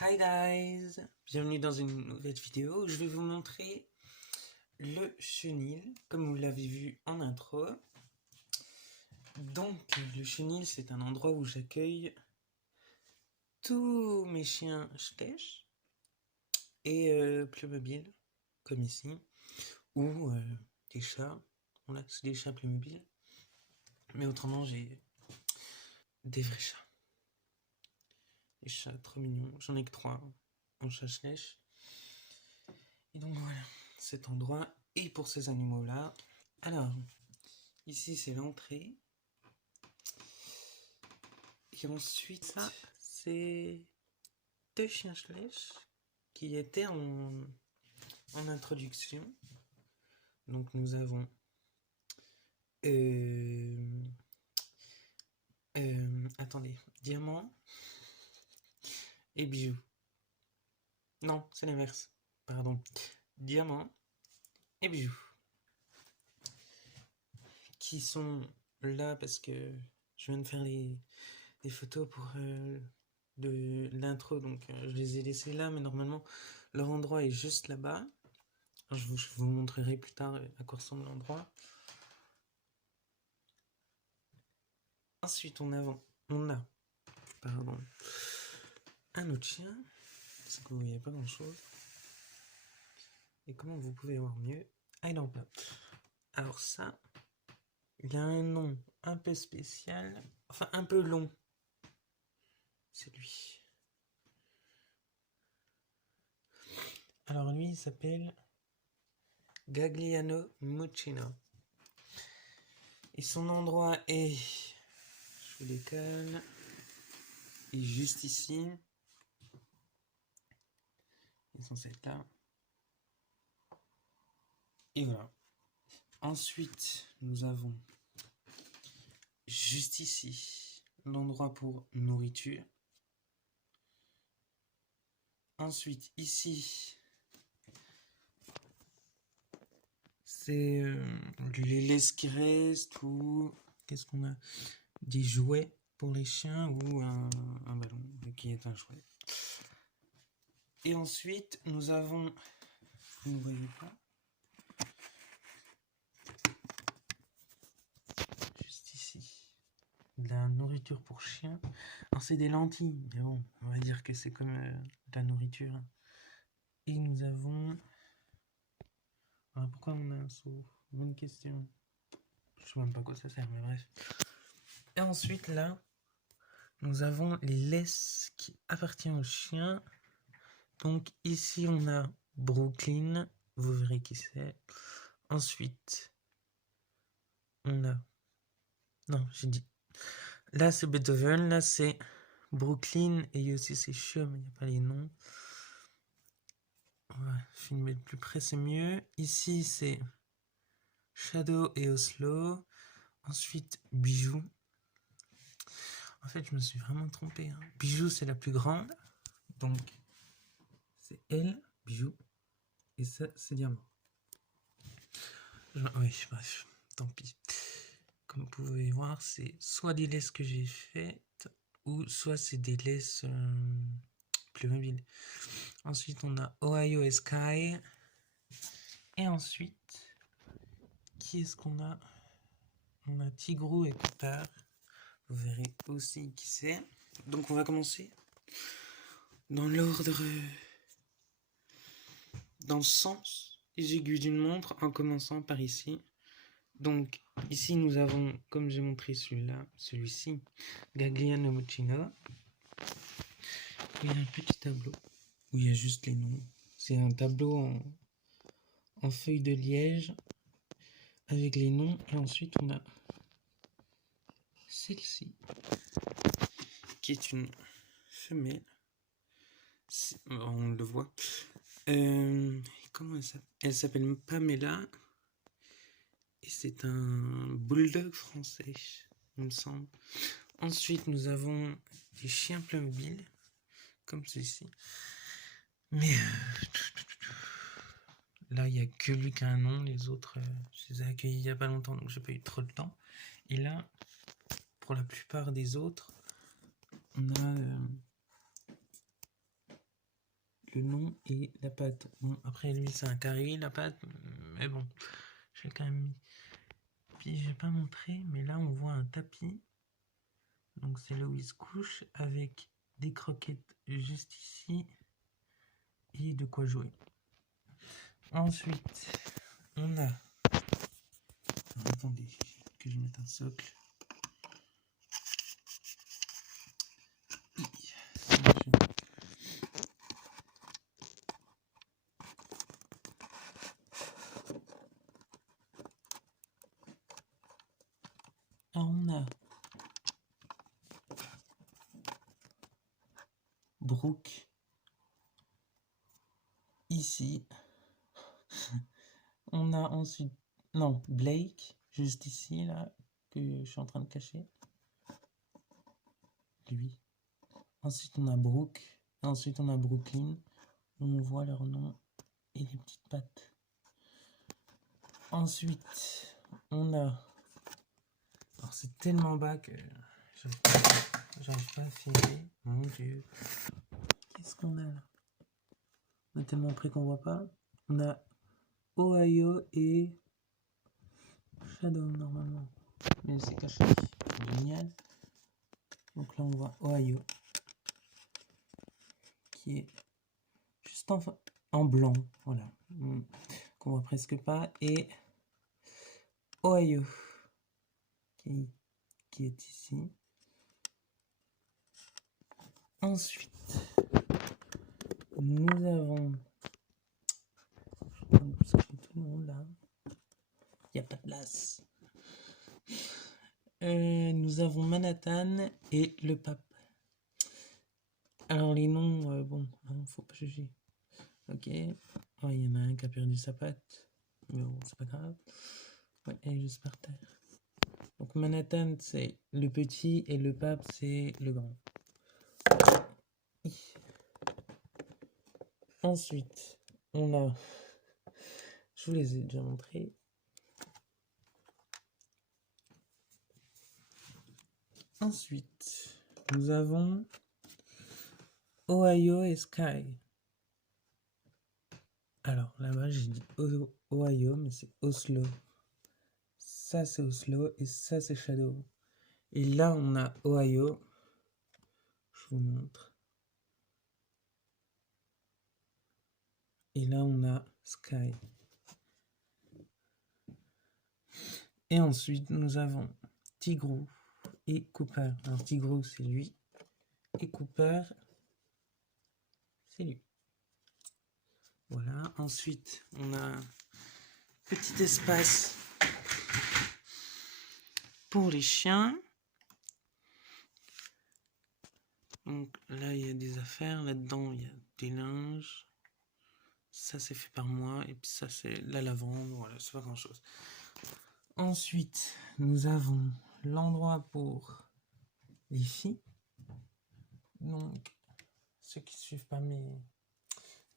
Hi guys, bienvenue dans une nouvelle vidéo où je vais vous montrer le chenil, comme vous l'avez vu en intro. Donc le chenil, c'est un endroit où j'accueille tous mes chiens Schlech et Playmobil, comme ici, ou des chats. Bon là c'est des chats Playmobil, mais autrement j'ai des vrais chats. Des chats trop mignons, j'en ai que 3 en chat Schlech. Et donc voilà, cet endroit est pour ces animaux-là. Alors, ici c'est l'entrée. Et ensuite, ça, c'est 2 chiens Schlech qui étaient en introduction. Donc nous avons attendez, Diamant et Bijou. Non, c'est l'inverse. Pardon. Diamant et Bijou. Qui sont là parce que je viens de faire des photos pour de l'intro, donc je les ai laissés là, mais normalement leur endroit est juste là-bas. Je vous montrerai plus tard à quoi ressemble l'endroit. Ensuite, on a un autre chien, parce que vous voyez pas grand chose. Et comment vous pouvez voir mieux? Ah, il est en plat. Alors ça, il a un nom un peu spécial, enfin un peu long. C'est lui. Alors lui, il s'appelle Gagliano Muccino. Et son endroit est, je vous décale, est juste ici. Il est censé être là. Et voilà. Ensuite, nous avons juste ici l'endroit pour nourriture. Ensuite, ici, c'est les laisses qui restent ou qu'est-ce qu'on a? Des jouets pour les chiens ou un ballon qui est un jouet. Et ensuite, nous avons, vous ne voyez pas, juste ici, de la nourriture pour chiens. Alors c'est des lentilles, mais bon, on va dire que c'est comme de la nourriture. Et nous avons... Alors pourquoi on a un seau? Bonne question. Je sais même pas à quoi ça sert, mais bref. Et ensuite, là, nous avons les laisses qui appartiennent aux chiens. Donc ici, on a Brooklyn. Vous verrez qui c'est. Ensuite, on a... Non, j'ai dit... Là, c'est Beethoven. Là, c'est Brooklyn. Et il y a aussi ces chiots, mais il n'y a pas les noms. Ouais, filmer de plus près, c'est mieux. Ici, c'est Shadow et Oslo. Ensuite, Bijou. En fait, je me suis vraiment trompé. Hein. Bijou, c'est la plus grande. Donc, c'est elle, Bijou. Et ça, c'est Diamant. Oui, bref, tant pis. Comme vous pouvez voir, c'est soit des laisses que j'ai faites, ou soit c'est des laisses Playmobil. Ensuite, on a Ohio et Sky. Et ensuite, qui est-ce qu'on a? On a Tigrou et Cooper. Vous verrez aussi qui c'est. Donc, on va commencer dans l'ordre, dans le sens des aiguilles d'une montre, en commençant par ici. Donc, ici, nous avons, comme j'ai montré celui-là, celui-ci, Gagliano Muccino. Il y a un petit tableau où il y a juste les noms. C'est un tableau en feuille de liège avec les noms. Et ensuite, on a celle-ci, qui est une femelle. On le voit. Comment elle s'appelle? Elle s'appelle Pamela. Et c'est un bulldog français, il me semble. Ensuite, nous avons des chiens Playmobil, comme ceci. Mais là, il n'y a que lui qui a un nom. Les autres, je les ai accueillis il n'y a pas longtemps, donc j'ai pas eu trop de temps. Et là, pour la plupart des autres, on a le nom et la patte. Bon, après lui c'est un carré, la patte, mais bon, j'ai quand même mis. Puis j'ai pas montré, mais là on voit un tapis. Donc c'est là où il se couche avec des croquettes juste ici et de quoi jouer. Ensuite, on a... Alors, attendez, que je mette un socle. Alors on a Brooke ici. On a ensuite, non, Blake juste ici là que je suis en train de cacher. Lui. Ensuite on a Brooke. Ensuite on a Brooklyn. On voit leur nom et les petites pattes. Ensuite on a, alors c'est tellement bas que j'arrive pas à filmer. Mon Dieu. Qu'est-ce qu'on a là? On est tellement près qu'on voit pas. On a Ohio et Shadow normalement. Mais c'est caché. Génial. Donc là on voit Ohio. Qui est juste en blanc. Voilà. Qu'on voit presque pas. Et Ohio. Qui est ici. Ensuite, nous avons... Parce que tout le monde là. Il n'y a pas de place. Nous avons Manhattan et le pape. Alors les noms, bon, faut pas juger. Ok. Oh, il y en a un qui a perdu sa patte. Mais bon, c'est pas grave. Ouais, elle est juste par terre. Donc Manhattan, c'est le petit et le pape, c'est le grand. Ensuite, on a... Je vous les ai déjà montrés. Ensuite, nous avons Ohio et Sky. Alors là-bas, j'ai dit Ohio, mais c'est Oslo. Ça, c'est Oslo et ça, c'est Shadow. Et là, on a Ohio. Je vous montre. Et là, on a Sky. Et ensuite, nous avons Tigrou et Cooper. Alors, Tigrou, c'est lui. Et Cooper, c'est lui. Voilà. Ensuite, on a un petit espace pour les chiens. Donc là, il y a des affaires. Là-dedans, il y a des linges. Ça, c'est fait par moi. Et puis ça, c'est la lavande. Voilà, c'est pas grand-chose. Ensuite, nous avons l'endroit pour les filles. Donc, ceux qui suivent pas mes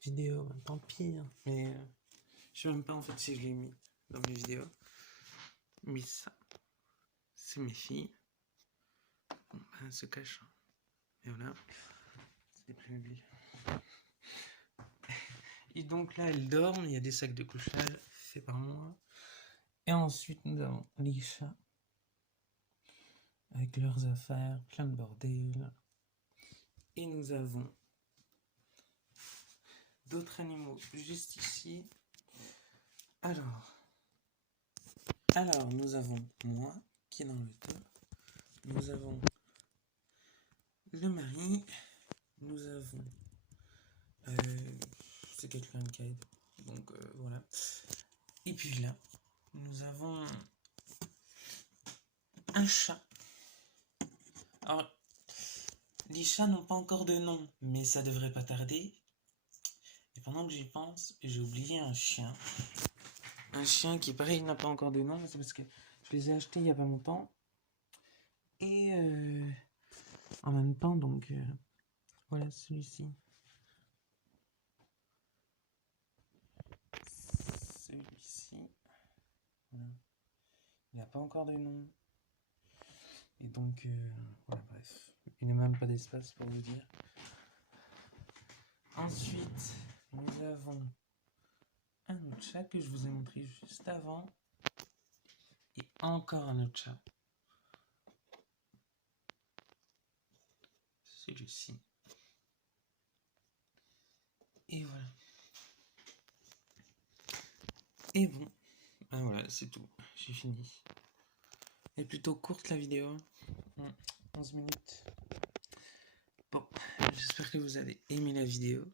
vidéos, tant pis. Hein, mais je sais même pas en fait si je l'ai mis dans mes vidéos. Mais ça, c'est mes filles. Bon, ben, elles se cachent. Et voilà. C'est des prémeubles. Et donc là, elles dorment. Il y a des sacs de couchage faits par moi. Et ensuite, nous avons les chats. Avec leurs affaires, plein de bordel. Et nous avons d'autres animaux juste ici. Alors, nous avons moi qui est dans le top. Nous avons le mari. Nous avons... c'est quelqu'un qui aide. Donc voilà. Et puis là, nous avons un chat. Alors, les chats n'ont pas encore de nom, mais ça devrait pas tarder. Et pendant que j'y pense, j'ai oublié un chien. Un chien qui, pareil, n'a pas encore de nom, mais c'est parce que je les ai achetés il y a pas longtemps. Et en même temps, donc, voilà celui-ci. Celui-ci. Voilà. Il n'a pas encore de nom. Et donc, voilà, bref. Il n'y a même pas d'espace pour vous dire. Ensuite, nous avons un autre chat que je vous ai montré juste avant. Et encore un autre chat. Celui-ci. Et voilà. Et bon, ben voilà, c'est tout. J'ai fini. Elle est plutôt courte la vidéo. 11 minutes. Bon, j'espère que vous avez aimé la vidéo.